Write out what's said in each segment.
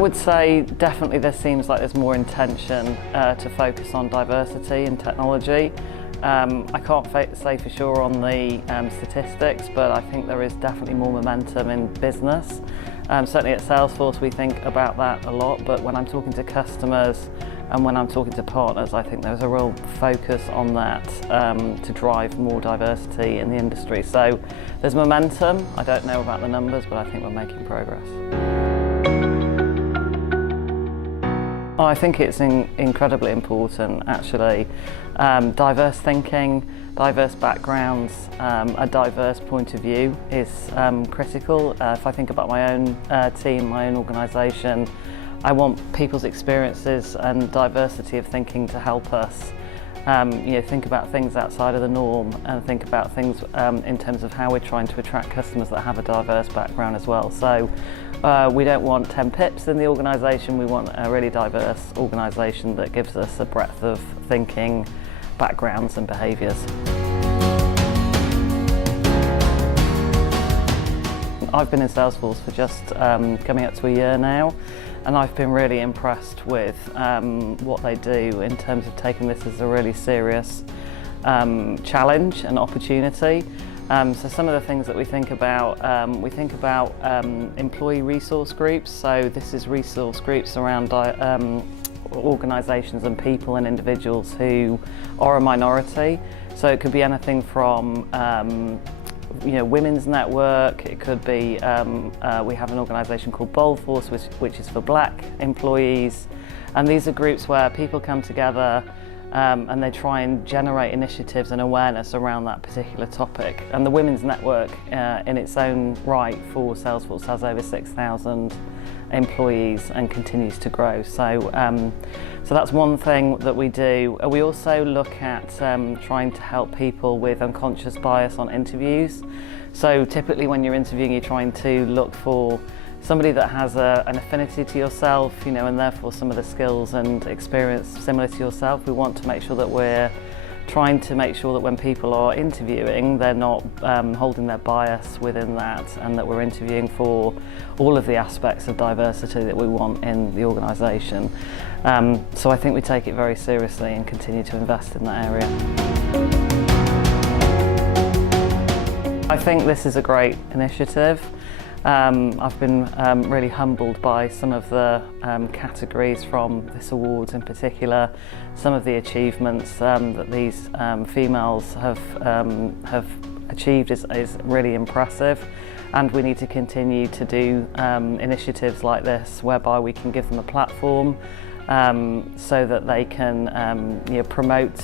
would say definitely there seems like there's more intention to focus on diversity in technology. I can't say for sure on the statistics, but I think there is definitely more momentum in business. Certainly at Salesforce we think about that a lot, but when I'm talking to customers and when I'm talking to partners, I think there's a real focus on that to drive more diversity in the industry. So there's momentum. I don't know about the numbers, but I think we're making progress. I think it's incredibly important, actually. Diverse thinking, diverse backgrounds, a diverse point of view is critical. If I think about my own team, my own organisation, I want people's experiences and diversity of thinking to help us think about things outside of the norm and think about things in terms of how we're trying to attract customers that have a diverse background as well. So we don't want 10 pips in the organisation, we want a really diverse organisation that gives us a breadth of thinking, backgrounds and behaviours. I've been in Salesforce for just coming up to a year now, and I've been really impressed with what they do in terms of taking this as a really serious challenge and opportunity. So some of the things that we think about employee resource groups. So this is resource groups around organisations and people and individuals who are a minority. So it could be anything from women's network. It could be we have an organisation called Salesforce, which is for black employees, and these are groups where people come together and they try and generate initiatives and awareness around that particular topic. And the Women's Network in its own right for Salesforce has over 6,000 employees and continues to grow. So that's one thing that we do. We also look at trying to help people with unconscious bias on interviews. So typically when you're interviewing, you're trying to look for somebody that has an affinity to yourself, and therefore some of the skills and experience similar to yourself. We want to make sure that we're trying to make sure that when people are interviewing, they're not holding their bias within that, and that we're interviewing for all of the aspects of diversity that we want in the organisation. So I think we take it very seriously and continue to invest in that area. I think this is a great initiative. I've been really humbled by some of the categories from this awards, in particular. Some of the achievements that these females have achieved is really impressive, and we need to continue to do initiatives like this whereby we can give them a platform so that they can promote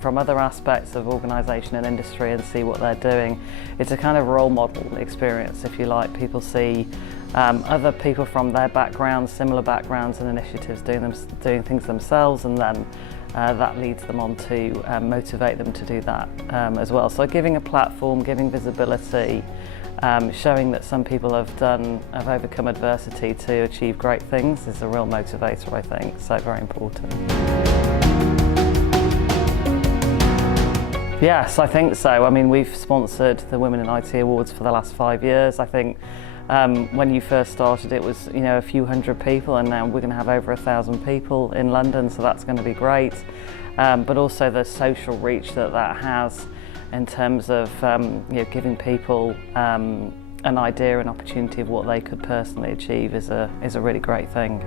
from other aspects of organisation and industry and see what they're doing. It's a kind of role model experience, if you like. People see other people from their backgrounds, similar backgrounds and initiatives doing things themselves, and then that leads them on to motivate them to do that as well. So giving a platform, giving visibility, showing that some people have overcome adversity to achieve great things is a real motivator, I think, so very important. Yes, I think so. I mean, we've sponsored the Women in IT Awards for the last 5 years. I think when you first started it was a few hundred people, and now we're going to have over 1,000 people in London, so that's going to be great. But also the social reach that has in terms of giving people an idea and opportunity of what they could personally achieve is a really great thing.